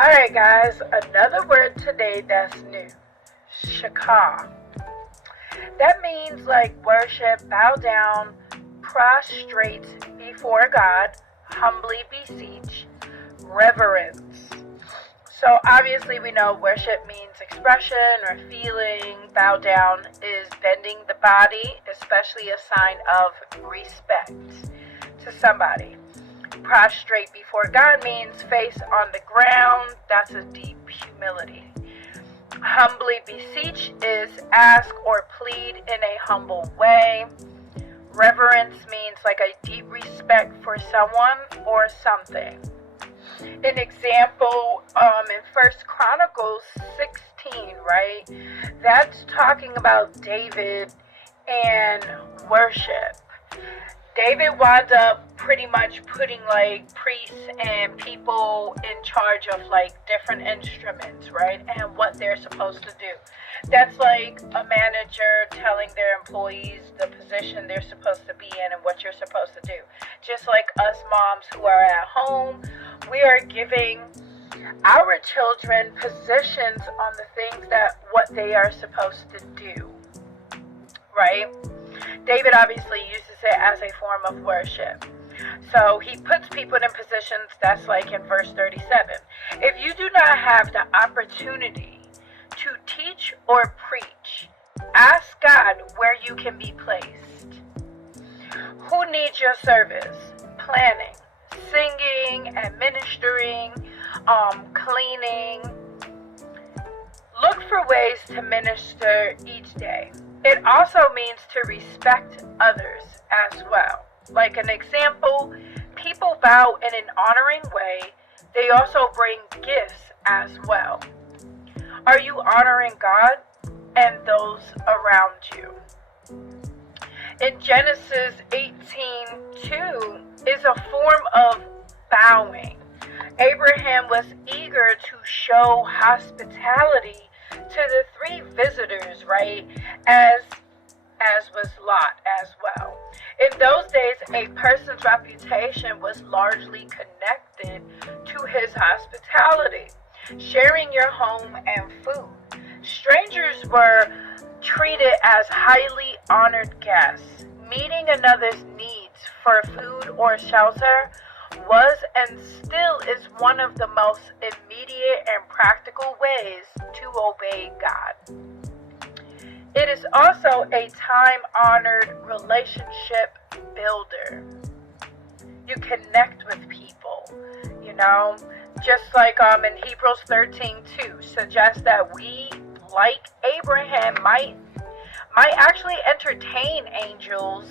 Alright guys, another word today that's new. Shachah. That means like worship, bow down, prostrate before God, humbly beseech, reverence. So obviously we know worship means expression or feeling. Bow down is bending the body, especially a sign of respect to somebody. Prostrate before God means face on the ground. That's a deep humility. Humbly beseech is ask or plead in a humble way. Reverence means like a deep respect for someone or something. An example in First Chronicles 16, right? That's talking about David and worship. David wound up pretty much putting like priests and people in charge of like different instruments, right? And what they're supposed to do. That's like a manager telling their employees the position they're supposed to be in and what you're supposed to do. Just like us moms who are at home, we are giving our children positions on the things that what they are supposed to do, right? David obviously uses it as a form of worship. So he puts people in positions that's like in verse 37. If you do not have the opportunity to teach or preach, ask God where you can be placed. Who needs your service? Planning, singing, administering, cleaning. Look for ways to minister each day. It also means to respect others as well. Like an example, people bow in an honoring way. They also bring gifts as well. Are you honoring God and those around you? In Genesis 18:2 is a form of bowing. Abraham was eager to show hospitality to the three visitors, right? As was Lot as well. In those days, a person's reputation was largely connected to his hospitality, sharing your home and food. Strangers were treated as highly honored guests. Meeting another's needs for food or shelter was and still is one of the most immediate and practical ways to obey God. It is also a time-honored relationship builder. You connect with people, just like in Hebrews 13:2 suggests that we, like Abraham, might actually entertain angels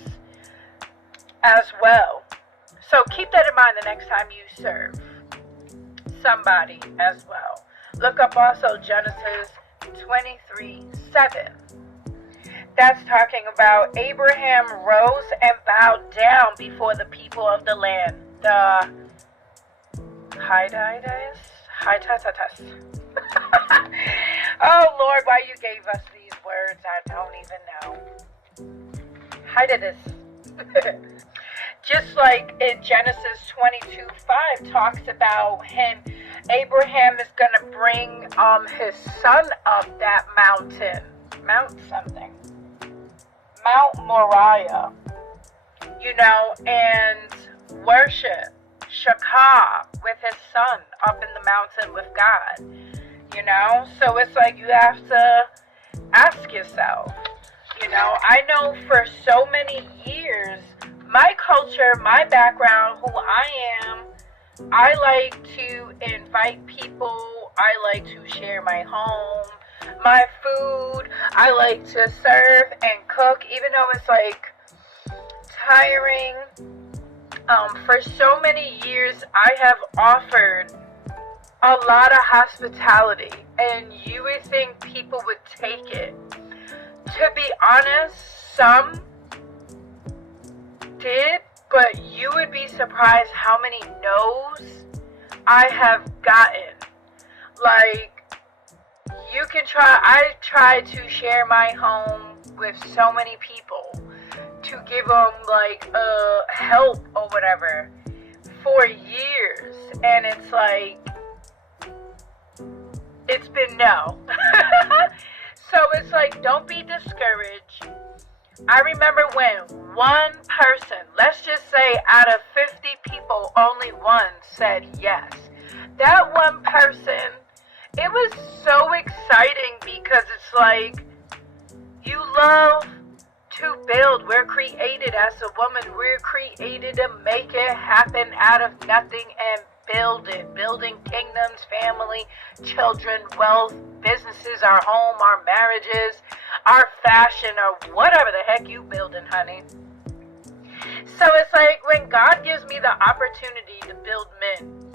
as well. So keep that in mind the next time you serve somebody as well. Look up also Genesis 23:7. That's talking about Abraham rose and bowed down before the people of the land. The Hittites. Oh Lord, why you gave us these words, I don't even know. Hittites. Just like in Genesis 22:5 talks about him, Abraham is going to bring his son up that mountain. Mount something. Mount Moriah. And worship. Shachah with his son up in the mountain with God. So it's like you have to ask yourself. I know for so many years, my culture, my background, who I am, I like to invite people. I like to share my home, my food. I like to serve and cook, even though it's like tiring. For so many years, I have offered a lot of hospitality, and you would think people would take it. To be honest, some did, but you would be surprised how many no's I have gotten. Like, I tried to share my home with so many people to give them like help or whatever for years, and it's like it's been no. So it's like, don't be discouraged. I remember when one person, let's just say out of 50 people, only one said yes. That one person, it was so exciting because it's like, you love to build. We're created as a woman. We're created to make it happen out of nothing and build it. Building kingdoms, family, children, wealth, businesses, our home, our marriages, our fashion, or whatever the heck you building, honey. So it's like when God gives me the opportunity to build men,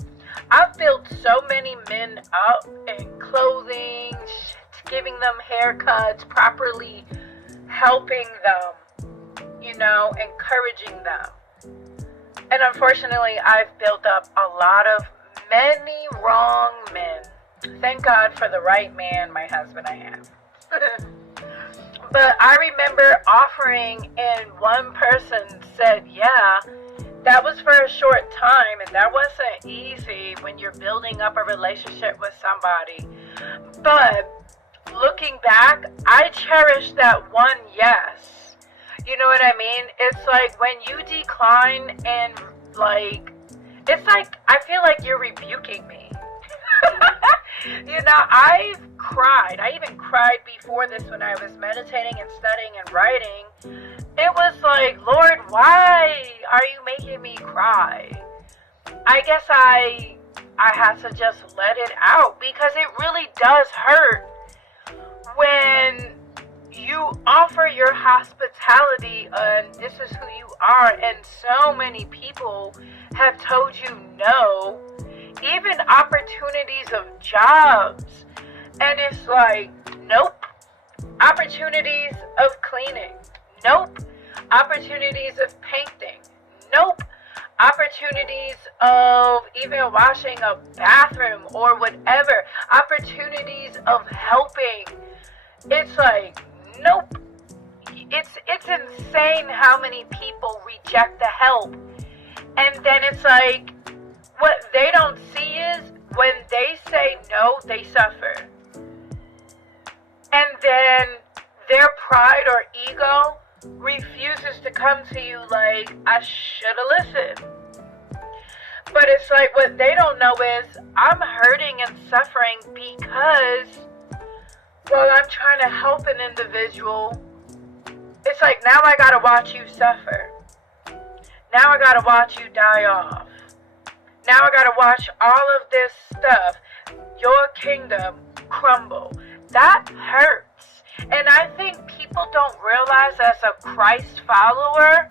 I've built so many men up in clothing, giving them haircuts, properly helping them, encouraging them. And unfortunately, I've built up a lot of many wrong men. Thank God for the right man, my husband, I have. But I remember offering and one person said, yeah, that was for a short time, and that wasn't easy when you're building up a relationship with somebody. But looking back, I cherish that one yes. You know what I mean? It's like when you decline and it's like, I feel like you're rebuking me. I've cried. I even cried before this when I was meditating and studying and writing. It was like, Lord, why are you making me cry? I guess I had to just let it out because it really does hurt when you offer your hospitality and this is who you are, and so many people have told you no, even opportunities of jobs, and it's like, nope. Opportunities of cleaning, nope. Opportunities of painting, nope. Opportunities of even washing a bathroom or whatever, opportunities of helping, it's like, nope. It's insane how many people reject the help. And then it's like, what they don't see is when they say no, they suffer. And then their pride or ego refuses to come to you like, I should have listened. But it's like, what they don't know is I'm hurting and suffering because, well, I'm trying to help an individual. It's like, now I gotta watch you suffer. Now I gotta watch you die off. Now I gotta watch all of this stuff, your kingdom, crumble. That hurts. And I think people don't realize as a Christ follower,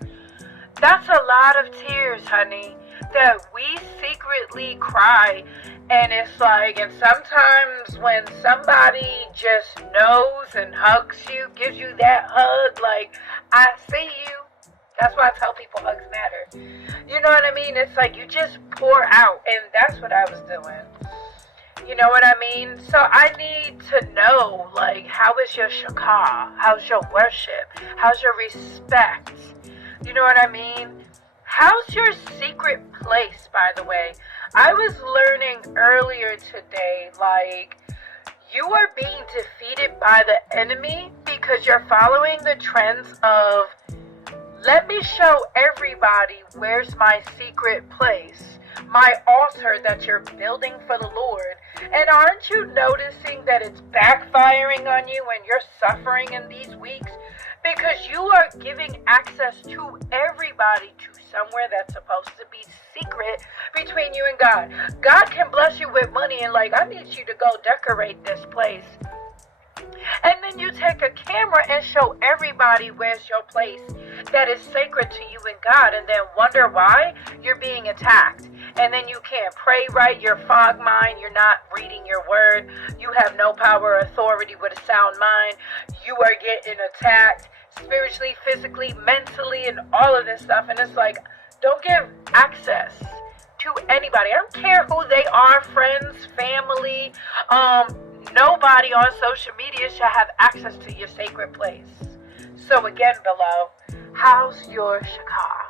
that's a lot of tears, honey, that we secretly cry. And it's like, and sometimes when somebody just knows and hugs you, gives you that hug, like, I see you. That's why I tell people hugs matter. You know what I mean? It's like you just pour out, and that's what I was doing. You know what I mean? So I need to know, like, how is your Shachah? How's your worship? How's your respect? You know what I mean? How's your secret place, by the way? I was learning earlier today, like, you are being defeated by the enemy because you're following the trends of, let me show everybody where's my secret place, my altar that you're building for the Lord. And aren't you noticing that it's backfiring on you and you're suffering in these weeks? Because you are giving access to everybody to somewhere that's supposed to be secret between you and God. God can bless you with money and like, I need you to go decorate this place. And then you take a camera and show everybody where's your place that is sacred to you and God, and then wonder why you're being attacked. And then you can't pray right, you're fog mind, you're not reading your word, you have no power or authority with a sound mind, you are getting attacked spiritually, physically, mentally, and all of this stuff. And it's like, don't give access to anybody. I don't care who they are, friends, family, nobody on social media should have access to your sacred place. So again, below, how's your Shachah?